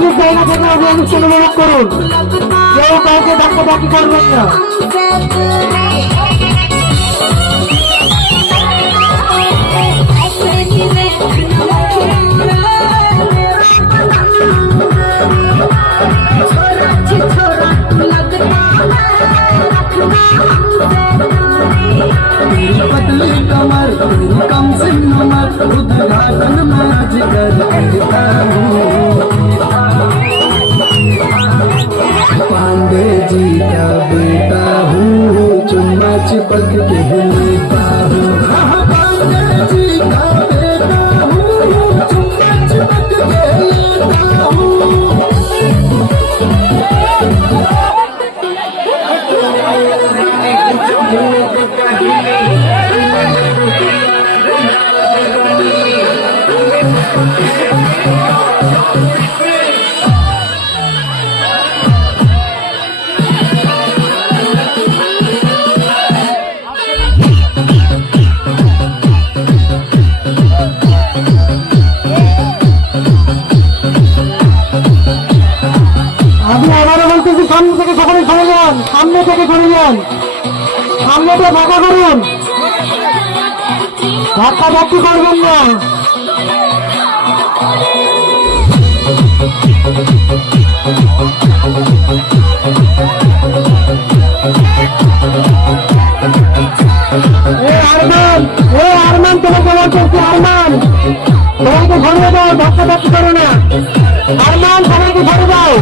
নিজ জায়গা থেকে অনুষ্ঠান উপভোগ করুন, কেউ কাউকে ধাক্কাধাক্কি করবেন না। पतली कमर कम से नमर उद्घाटन मैं आज कर देता हूँ। पांडे जी का बेटा हूँ, चुम्मा चिपक के लेता हूँ। पांडे जी का बेटा हूँ, चुम्मा चिपक के लेता हूँ। আমি আবারও বলতেছি, সামনে থেকে সকলে সরে যান, সামনে থেকে সরে যান, সামনেটা ফাঁকা করুন, ধাক্কাধাক্কি করবেন না। আরমান তোমাকে বলতেছি, আরমান সবাইকে সরিয়ে দাও, ধাক্কাধাক্কি করো না। আরমান সবাইকে সরে দাও।